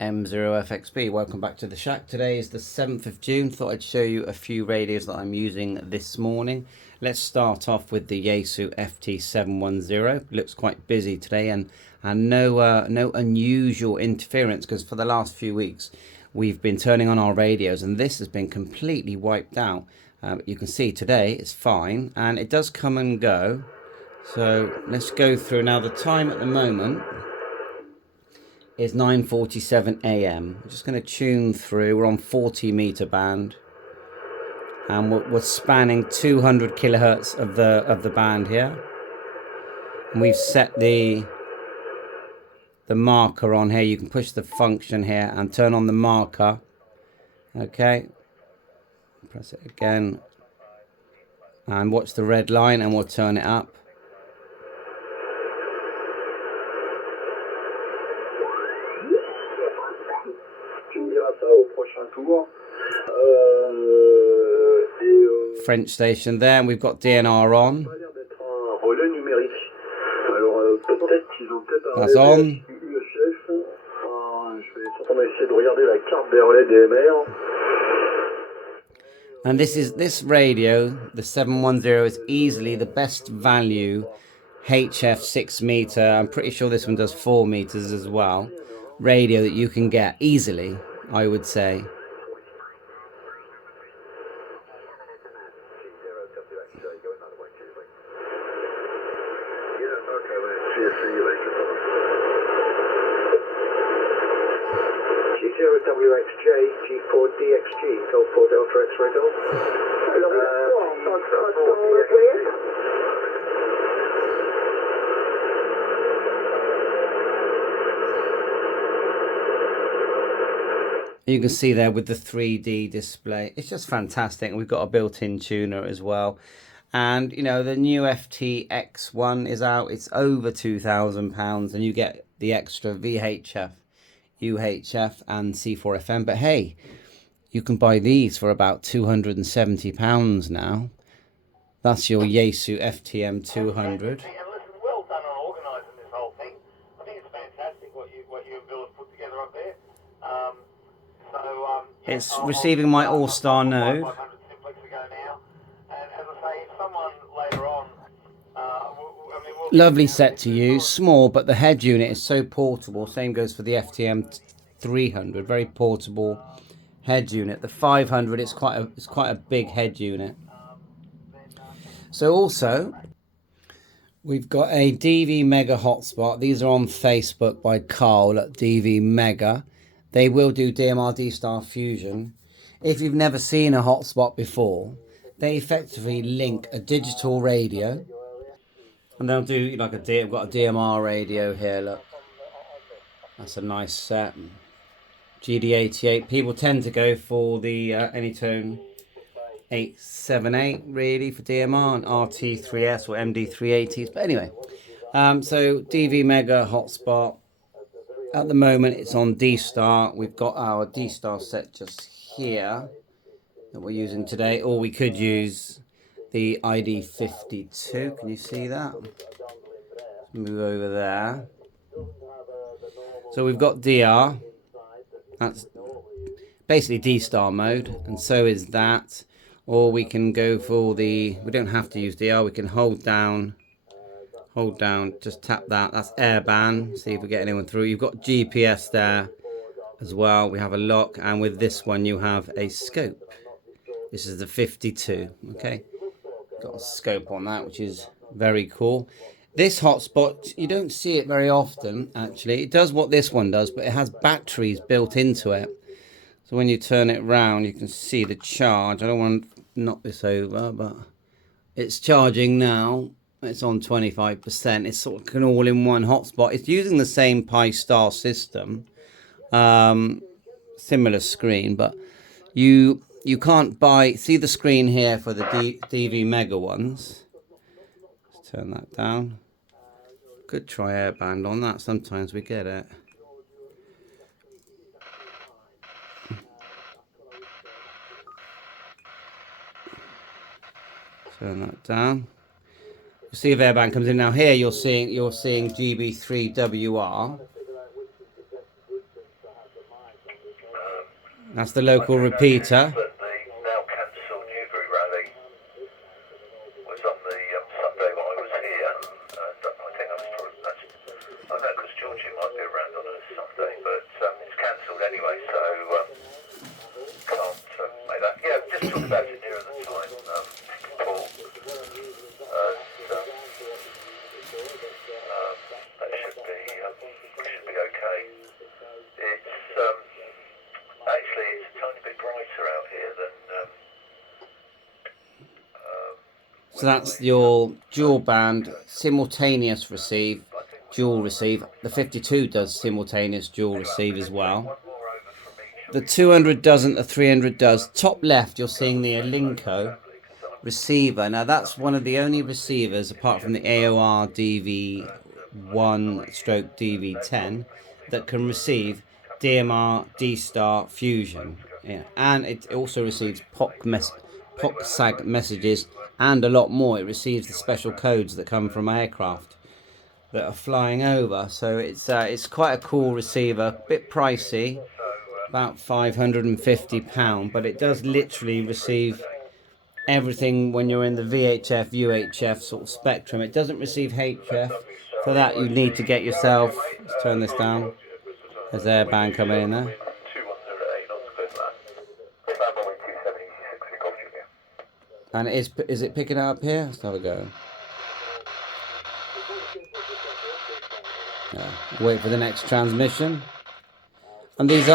M0FXB, welcome back to the shack. Today is the 7th of June. Thought I'd show you a few radios that I'm using this morning. Let's start off with the YAESU FT710. Looks quite busy today, and no unusual interference, because for the last few weeks we've been turning on our radios and this has been completely wiped out. You can see today it's fine, and it does come and go. So let's go through now. The time at the moment is 9:47 a.m. I'm just going to tune through. We're on 40 meter band, and we're spanning 200 kilohertz of the band here. And we've set the marker on here. You can push the function here and turn on the marker. Okay, press it again and watch the red line, and we'll turn it up. French station there, and we've got DNR on. That's on. And this radio, the 710, is easily the best value HF 6 meter. I'm pretty sure this one does 4 meters as well. Radio that you can get easily, I would say. G0WXJ, G4DXG, Golf 4 Delta X-ray Golf. You can see there with the 3D display, it's just fantastic. We've got a built-in tuner as well. And you know, the new FTX1 is out. It's over £2,000, and you get the extra VHF, UHF and C4FM. But hey, you can buy these for about £270 now. That's your YAESU FTM 200. Well done on organising this whole thing. I think it's fantastic what you and Bill have put together up there. It's receiving my All-Star node. Lovely set to use, small, but the head unit is so portable. Same goes for the FTM 300, very portable head unit. The 500, it's quite a big head unit. So also, we've got a DV Mega Hotspot. These are on Facebook by Carl at DV Mega. They will do DMR D-Star Fusion. If you've never seen a hotspot before, they effectively link a digital radio, and they'll do like I've got a DMR radio here, look. That's a nice set. GD88. People tend to go for the Anytone 878 really for DMR, and RT3S or MD380s. But anyway, so DV Mega Hotspot. At the moment it's on D-Star. We've got our D-Star set just here that we're using today, or we could use the ID52. Can you see that? Let's move over there. So we've got DR. That's basically D-Star mode, and so is that. Or we can go for we don't have to use DR. We can hold down, just tap that. That's airband. See if we get anyone through. You've got GPS there as well. We have a lock, and with this one you have a scope. This is the 52. Okay, got a scope on that, which is very cool. This hotspot, you don't see it very often actually. It does what this one does, but it has batteries built into it. So when you turn it round, you can see the charge. I don't want to knock this over, but it's charging now. It's on 25%. It's sort of an all-in-one hotspot. It's using the same Pi Star system, similar screen, but you can't buy. See the screen here for the DV Mega ones. Let's turn that down. Could try airband on that. Sometimes we get it. Turn that down. See if airband comes in. Now here you're seeing GB3WR. That's the local repeater. But the now cancelled Newbury rally was on the Sunday when I was here, and I think I know because Georgie might be around on a Sunday, but it's cancelled anyway, so can't make that. Yeah, just talk about it nearer the time, Paul. That should be okay. It's actually it's a tiny bit brighter out here than. So that's your dual band simultaneous receive, dual receive. The 52 does simultaneous dual receive as well. The 200 doesn't, the 300 does. Top left, you're seeing the Alinco receiver. Now that's one of the only receivers apart from the AOR DV1/DV10 that can receive DMR D-Star Fusion. Yeah. And it also receives POC-SAG messages and a lot more. It receives the special codes that come from aircraft that are flying over. So it's quite a cool receiver, bit pricey, about £550, but it does literally receive everything when you're in the VHF, UHF sort of spectrum. It doesn't receive HF. For that you need to get yourself, let's turn this down, there's airband coming in there. And is it picking it up here? Let's have a go. Yeah, wait for the next transmission. And these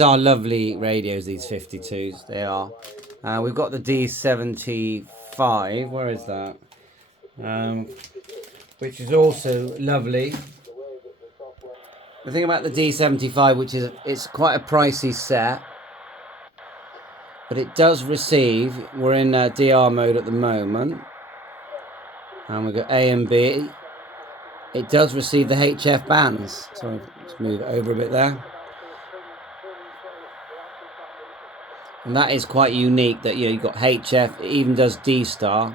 are lovely radios, these 52s, they are. We've got the D75, where is that? Which is also lovely. The thing about the D75, which is, it's quite a pricey set, but it does receive, we're in DR mode at the moment, and we've got A and B. It does receive the HF bands, so let's move it over a bit there. And that is quite unique that you've got HF, it even does D-Star,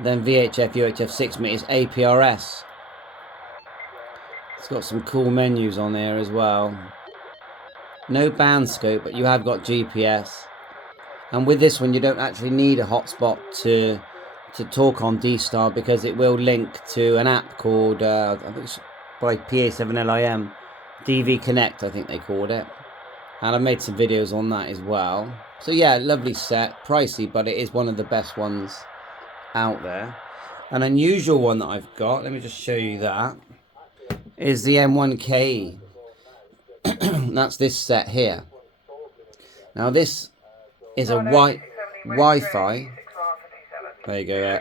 then VHF, UHF 6 meters, APRS. It's got some cool menus on there as well. No band scope, but you have got GPS. And with this one, you don't actually need a hotspot to talk on D-Star because it will link to an app called, I think it's by PA7LIM, DV Connect, I think they called it. And I've made some videos on that as well. So yeah, lovely set, pricey, but it is one of the best ones out there. An unusual one that I've got, let me just show you that, is the M1KE. That's this set here. Now this is a Wi-Fi. There you go.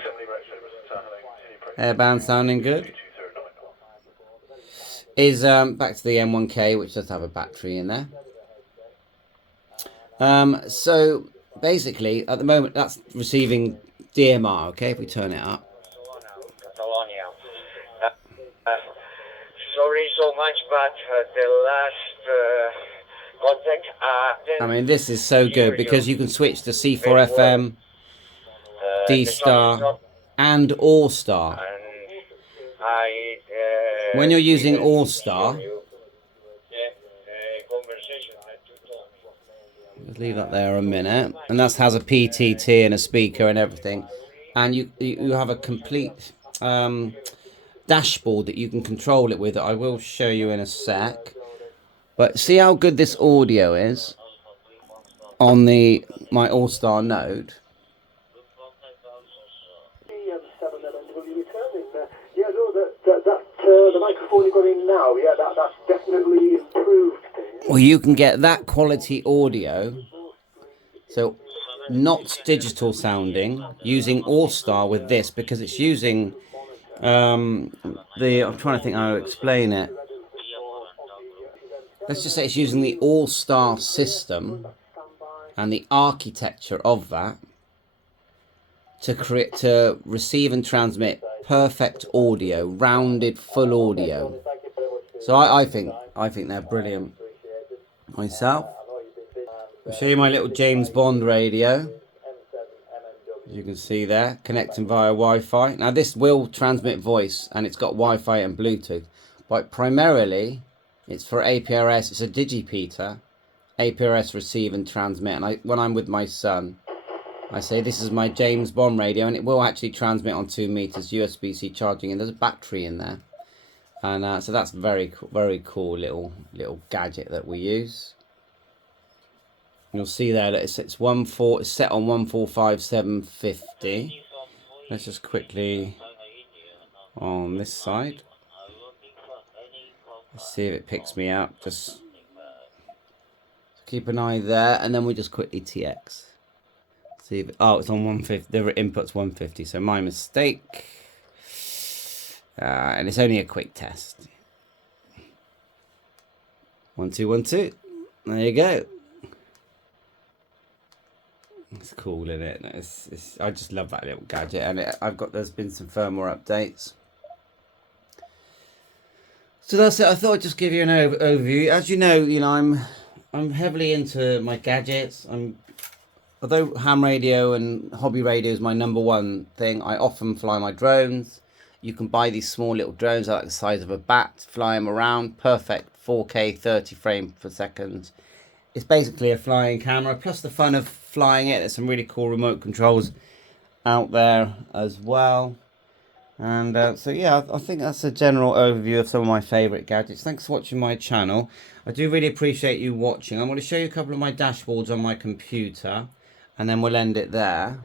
Airband sounding good. Is back to the M1K, which does have a battery in there. So basically, at the moment, that's receiving DMR. Okay, if we turn it up. Sorry so much, but the last contact. I mean, this is so good because you can switch to C4 FM, D-Star, and All-Star. When you're using All-Star, let's leave that there a minute, and that has a PTT and a speaker and everything, and you have a complete dashboard that you can control it with. I will show you in a sec, but see how good this audio is on my All-Star node. The microphone you've got in now, yeah, that's definitely improved. Well, you can get that quality audio, so not digital sounding, using All-Star with this, because it's using I'm trying to think how to explain it. Let's just say it's using the All-Star system and the architecture of that to receive and transmit perfect audio, rounded, full audio. So I think they're brilliant myself. I'll show you my little James Bond radio. As you can see there, connecting via Wi-Fi. Now this will transmit voice, and it's got Wi-Fi and Bluetooth, but primarily It's for APRS. It's a digipeater. APRS receive and transmit. And when I'm with my son, I say this is my James Bond radio, and it will actually transmit on 2 meters USB-C charging, and there's a battery in there. And so that's very cool little gadget that we use. You'll see there that it's set on 145.750. Let's just quickly on this side. Let's see if it picks me up. Just keep an eye there, and then we just quickly TX. See if oh, it's on 150. The input's 150, so my mistake. And it's only a quick test. 1 2 1 2. There you go. It's cool, isn't it? I just love that little gadget, and there's been some firmware updates. So that's it. I thought I'd just give you an overview. As you know, I'm heavily into my gadgets. Although ham radio and hobby radio is my #1 thing, I often fly my drones. You can buy these small little drones like the size of a bat, fly them around, perfect 4K 30 frames per second. It's basically a flying camera, plus the fun of flying it. There's some really cool remote controls out there as well. And so yeah, I think that's a general overview of some of my favourite gadgets. Thanks for watching my channel. I do really appreciate you watching. I'm going to show you a couple of my dashboards on my computer, and then we'll end it there.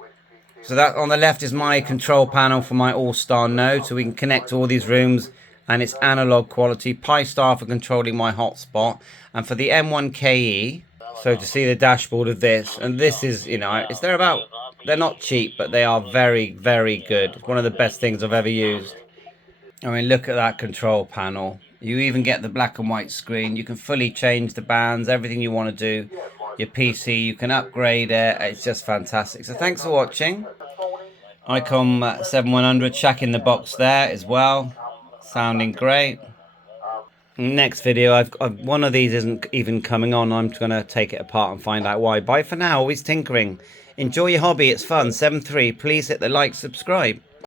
So that on the left is my control panel for my All-Star node, so we can connect to all these rooms, and it's analog quality. Pi Star for controlling my hotspot, and for the M1KE, so to see the dashboard of this, and this is, they're not cheap, but they are very good. It's one of the best things I've ever used. I mean, look at that control panel. You even get the black and white screen. You can fully change the bands, everything you want to do. Your PC, you can upgrade it. It's just fantastic. So thanks for watching. ICOM 7100 Shack in the box there as well, sounding great. Next video, one of these isn't even coming on. I'm going to take it apart and find out why. Bye for now. Always tinkering. Enjoy your hobby. It's fun. 7.3. Please hit the like, subscribe.